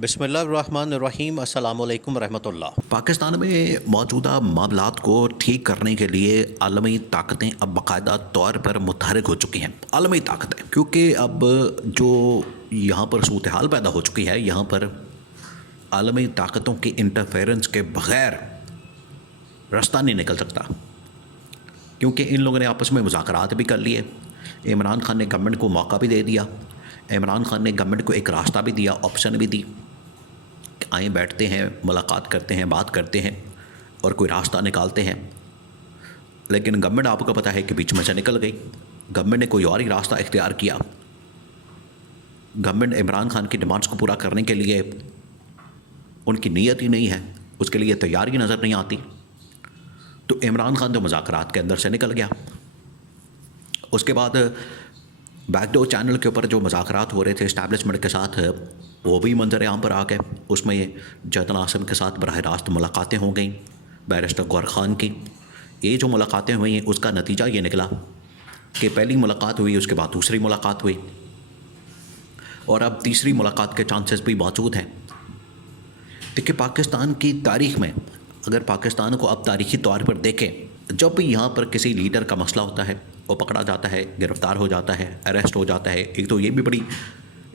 बिस्मिल्लाहिर्रहमानिर्रहीम अस्सलामुअलैकुम रहमतुल्लाह। पाकिस्तान में मौजूदा मामलात को ठीक करने के लिए आलमी ताकतें अब बाकायदा तौर पर मुतहरिक हो चुकी हैं। आलमी ताकतें, क्योंकि अब जो यहाँ पर सूरत हाल पैदा हो चुकी है, यहाँ पर आलमी ताकतों की इंटरफेरेंस के बग़ैर रास्ता नहीं निकल सकता। क्योंकि इन लोगों ने आपस में मुज़ाकरात भी कर लिए। इमरान खान ने गवर्नमेंट को मौका भी दे दिया। इमरान खान ने गवर्नमेंट को एक रास्ता भी दिया, ऑप्शन भी दी, आए बैठते हैं, मुलाकात करते हैं, बात करते हैं और कोई रास्ता निकालते हैं। लेकिन गवर्नमेंट, आपको पता है कि बीच में से निकल गई। गवर्नमेंट ने कोई और ही रास्ता इख्तियार किया। गवर्नमेंट इमरान खान की डिमांड्स को पूरा करने के लिए उनकी नीयत ही नहीं है, उसके लिए तैयारी नज़र नहीं आती। तो इमरान खान तो मुज़ाकरात के अंदर से निकल गया। उसके बाद बैकडोर चैनल के ऊपर जो मुज़ाकरात हो रहे थे इस्टेब्लिशमेंट के साथ, वो भी मंजर आम पर आ गए। उसमें जैतन आसिम के साथ बराह रास्त मुलाकातें हो गई, बैरिस्टर गौहर ख़ान की। ये जो मुलाकातें हुई हैं, उसका नतीजा ये निकला कि पहली मुलाकात हुई, उसके बाद दूसरी मुलाकात हुई और अब तीसरी मुलाकात के चांसेस भी मौजूद हैं। देखिए, पाकिस्तान की तारीख़ में अगर पाकिस्तान को अब तारीख़ी तौर पर देखें, जब भी यहाँ पर किसी लीडर का मसला होता है, वो पकड़ा जाता है, गिरफ़्तार हो जाता है, अरेस्ट हो जाता है। एक तो ये भी बड़ी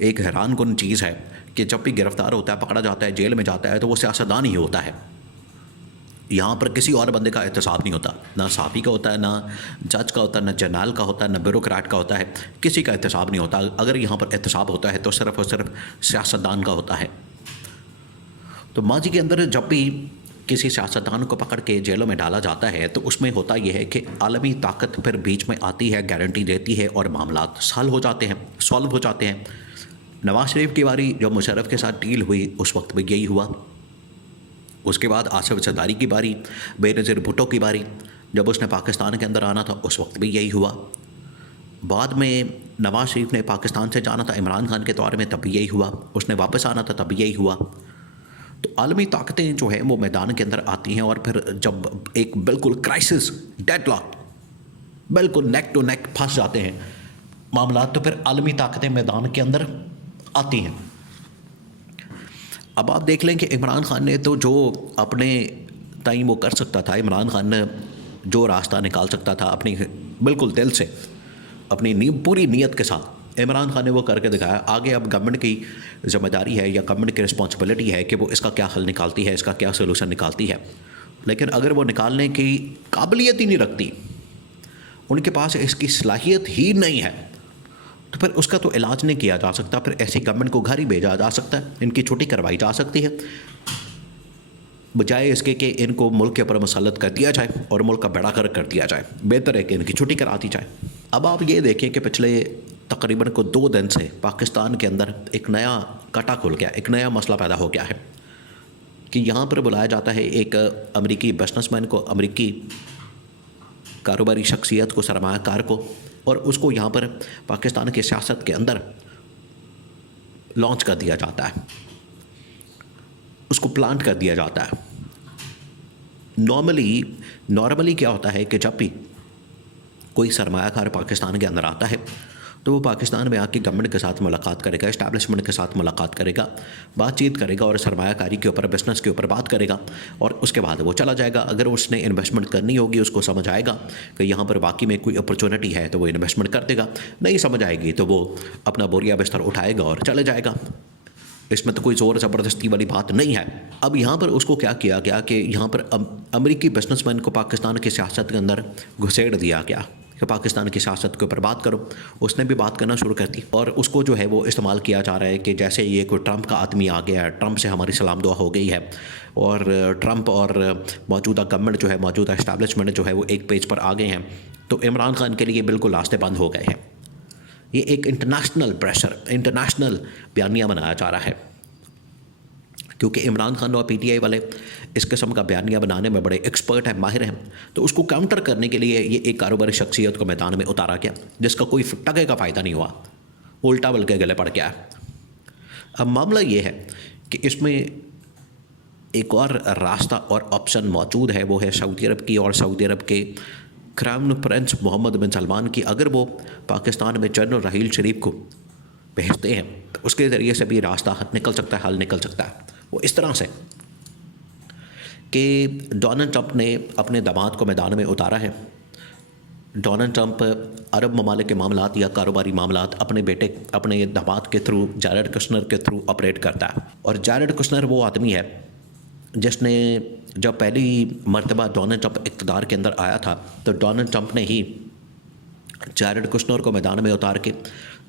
एक हैरानकुन चीज़ है कि जब भी गिरफ़्तार होता है, पकड़ा जाता है, जेल में जाता है, तो वो सियासतदान ही होता है। यहाँ पर किसी और बंदे का एहतसाब नहीं होता, ना साफ़ी का होता है, ना जज का होता है, ना जर्नल का होता है, ना ब्यूरोक्रेट का होता है। किसी का एहतसाब नहीं होता। अगर यहाँ पर एहतसाब होता है तो सिर्फ़ और सिर्फ सियासतदान का होता है। तो माजी के अंदर जब भी किसी सियासतदान को पकड़ के जेलों में डाला जाता है, तो उसमें होता यह है कि आलमी ताकत फिर बीच में आती है, गारंटी देती है और मामलात सॉल्व हो जाते हैं। नवाज़ शरीफ की बारी जब मुशर्रफ के साथ डील हुई, उस वक्त भी यही हुआ। उसके बाद आसिफ ज़रदारी की बारी, बेनज़ीर भुट्टो की बारी, जब उसने पाकिस्तान के अंदर आना था, उस वक्त भी यही हुआ। बाद में नवाज़ शरीफ ने पाकिस्तान से जाना था इमरान खान के दौर में, तब भी यही हुआ। उसने वापस आना था, तब भी यही हुआ। तो आलमी ताकतें जो हैं वो मैदान के अंदर आती हैं और फिर जब एक बिल्कुल क्राइसिस, डेडलॉक, बिल्कुल नेक टू नेक फंस जाते हैं मामला, तो फिर आलमी ताकतें मैदान के अंदर आती हैं। अब आप देख लें कि इमरान खान ने तो जो अपने ताई वो कर सकता था, इमरान खान ने जो रास्ता निकाल सकता था अपनी बिल्कुल दिल से, अपनी पूरी नीयत के साथ, इमरान खान ने वो करके दिखाया। आगे अब गवर्नमेंट की ज़िम्मेदारी है या गवर्नमेंट की रिस्पॉन्सिबिलिटी है कि वो इसका क्या हल निकालती है, इसका क्या सोल्यूशन निकालती है। लेकिन अगर वो निकालने की काबिलियत ही नहीं रखती, उनके पास इसकी सलाहियत ही नहीं है, तो फिर उसका तो इलाज नहीं किया जा सकता। फिर ऐसी गवर्नमेंट को घर ही भेजा जा सकता है, इनकी छुट्टी करवाई जा सकती है, बजाय इसके कि इनको मुल्क के ऊपर मुसल्लत कर दिया जाए और मुल्क का बेड़ा गर्क कर दिया जाए। बेहतर है कि इनकी छुट्टी करा दी जाए। अब आप ये देखें कि पिछले तकरीबन को 2 दिन से पाकिस्तान के अंदर एक नया कटा खुल गया, एक नया मसला पैदा हो गया है कि यहाँ पर बुलाया जाता है एक अमरीकी बिजनेसमैन को, अमरीकी कारोबारी शख्सियत को, सरमायाकार को, और उसको यहाँ पर पाकिस्तान की सियासत के अंदर लॉन्च कर दिया जाता है, उसको प्लांट कर दिया जाता है। नॉर्मली क्या होता है कि जब भी कोई सरमायाकार पाकिस्तान के अंदर आता है तो वो पाकिस्तान में आके गवर्नमेंट के साथ मुलाकात करेगा, इस्टेब्लिशमेंट के साथ मुलाकात करेगा, बातचीत करेगा और सरमायाकारी के ऊपर, बिजनेस के ऊपर बात करेगा और उसके बाद वो चला जाएगा। अगर उसने इन्वेस्टमेंट करनी होगी, उसको समझ आएगा कि यहाँ पर वाकई में कोई अपॉर्चुनिटी है, तो वो इन्वेस्टमेंट कर देगा। नहीं समझ आएगी तो वो अपना बोरिया बिस्तर उठाएगा और चले जाएगा। इसमें तो कोई ज़ोर ज़बरदस्ती वाली बात नहीं है। अब यहाँ पर उसको क्या किया गया कि यहाँ पर अमरीकी बिजनेसमैन को पाकिस्तान की सियासत के अंदर घुसेड़ दिया गया कि पाकिस्तान की सियासत के ऊपर बात करो। उसने भी बात करना शुरू कर दी और उसको जो है वो इस्तेमाल किया जा रहा है कि जैसे ये कोई ट्रंप का आदमी आ गया है, ट्रंप से हमारी सलाम दुआ हो गई है और ट्रंप और मौजूदा गवर्नमेंट जो है, मौजूदा इस्टेब्लिशमेंट जो है वो एक पेज पर आ गए हैं, तो इमरान खान के लिए बिल्कुल रास्ते बंद हो गए हैं। ये एक इंटरनेशनल प्रेशर, इंटरनेशनल बयानिया बनाया जा रहा है क्योंकि इमरान खान और पीटीआई वाले इस किस्म का बयानिया बनाने में बड़े एक्सपर्ट हैं, माहिर हैं। तो उसको काउंटर करने के लिए ये एक कारोबारी शख्सियत को मैदान में उतारा गया जिसका कोई टके का फ़ायदा नहीं हुआ, उल्टा बल्कि गले पड़ गया। अब मामला ये है कि इसमें एक और रास्ता और ऑप्शन मौजूद है, वो है सऊदी अरब की और सऊदी अरब के क्राउन प्रिंस मोहम्मद बिन सलमान की। अगर वो पाकिस्तान में जनरल राहील शरीफ को भेजते हैं तो उसके ज़रिए से भी रास्ता निकल सकता है, हल निकल सकता है। वो इस तरह से कि डोनाल्ड ट्रंप ने अपने दामाद को मैदान में उतारा है। डोनाल्ड ट्रंप अरब ममालिक के मामलात या कारोबारी मामलात अपने दामाद के थ्रू, जैरेड कुशनर के थ्रू ऑपरेट करता है। और जैरेड कुशनर वो आदमी है जिसने जब पहली मर्तबा डोनाल्ड ट्रंप इक़्तिदार के अंदर आया था तो डोनाल्ड ट्रंप ने ही जैरेड कुशनर को मैदान में उतार के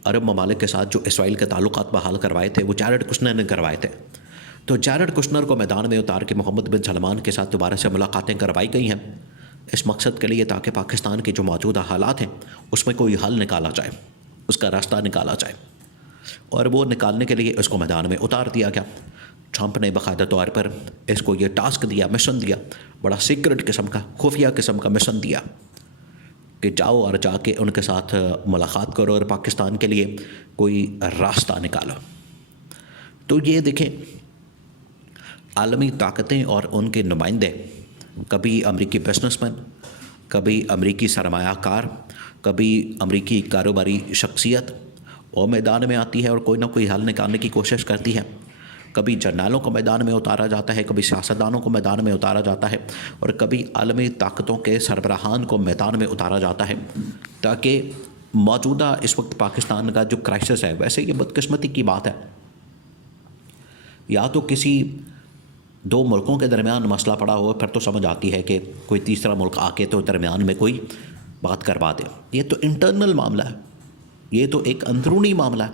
अरब ममालिक के साथ जो इसराइल के ताल्लुकात बहाल करवाए थे वो जैरेड कुशनर ने करवाए थे। तो जैरेड कुशनर को मैदान में उतार के मोहम्मद बिन सलमान के साथ दोबारा से मुलाकातें करवाई गई हैं इस मकसद के लिए ताकि पाकिस्तान के जो मौजूदा हालात हैं उसमें कोई हल निकाला जाए, उसका रास्ता निकाला जाए। और वो निकालने के लिए उसको मैदान में उतार दिया गया। ट्रंप ने बाकायदा तौर पर इसको ये टास्क दिया, मिशन दिया, बड़ा सीक्रेट किस्म का, खुफिया किस्म का मिशन दिया कि जाओ और जाके उनके साथ मुलाकात करो और पाकिस्तान के लिए कोई रास्ता निकालो। तो ये देखें, आलमी ताकतें और उनके नुमाइंदे, कभी अमरीकी बिजनेसमैन, कभी अमरीकी सरमायाकार, कभी अमरीकी कारोबारी शख्सियत वो मैदान में आती है और कोई ना कोई हल निकालने की कोशिश करती है। कभी जर्नलों को मैदान में उतारा जाता है, कभी सियासतदानों को मैदान में उतारा जाता है और कभी आलमी ताकतों के सरबराहान को मैदान में उतारा जाता है ताकि मौजूदा इस वक्त पाकिस्तान का जो क्राइसिस है, वैसे ये बदकिस्मती की बात है, या तो किसी दो मुल्कों के दरमियान मसला पड़ा हो, फिर तो समझ आती है कि कोई तीसरा मुल्क आके तो दरमियान में कोई बात करवा दे। ये तो इंटरनल मामला है, ये तो एक अंदरूनी मामला है,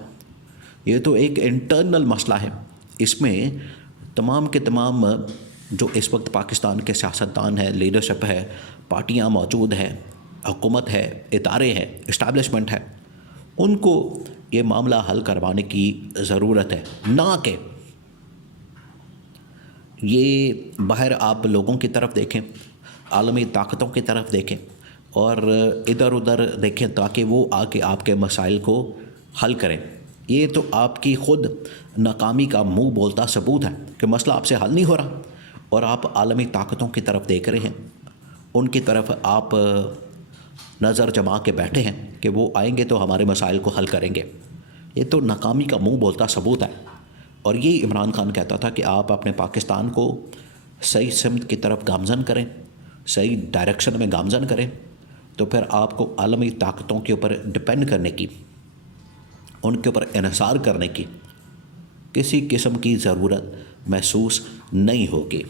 ये तो एक इंटरनल मसला है। इसमें तमाम के तमाम जो इस वक्त पाकिस्तान के सियासतदान हैं, लीडरशिप है, पार्टियां मौजूद हैं, हुकूमत है, इदारे हैं, इस्टेब्लिशमेंट है, उनको ये मामला हल करवाने की ज़रूरत है, ना कि ये बाहर आप लोगों की तरफ देखें, आलमी ताकतों की तरफ देखें और इधर उधर देखें ताकि वो आके आपके मसाइल को हल करें। ये तो आपकी ख़ुद नाकामी का मुंह बोलता सबूत है कि मसला आपसे हल नहीं हो रहा और आप आलमी ताकतों की तरफ देख रहे हैं, उनकी तरफ आप नज़र जमा के बैठे हैं कि वो आएंगे तो हमारे मसाइल को हल करेंगे। ये तो नाकामी का मुंह बोलता सबूत है। और ये इमरान खान कहता था कि आप अपने पाकिस्तान को सही सिमत की तरफ गामज़न करें, सही डायरेक्शन में गामज़न करें, तो फिर आपको आलमी ताकतों के ऊपर डिपेंड करने की, उनके ऊपर इन्हिसार करने की किसी किस्म की ज़रूरत महसूस नहीं होगी।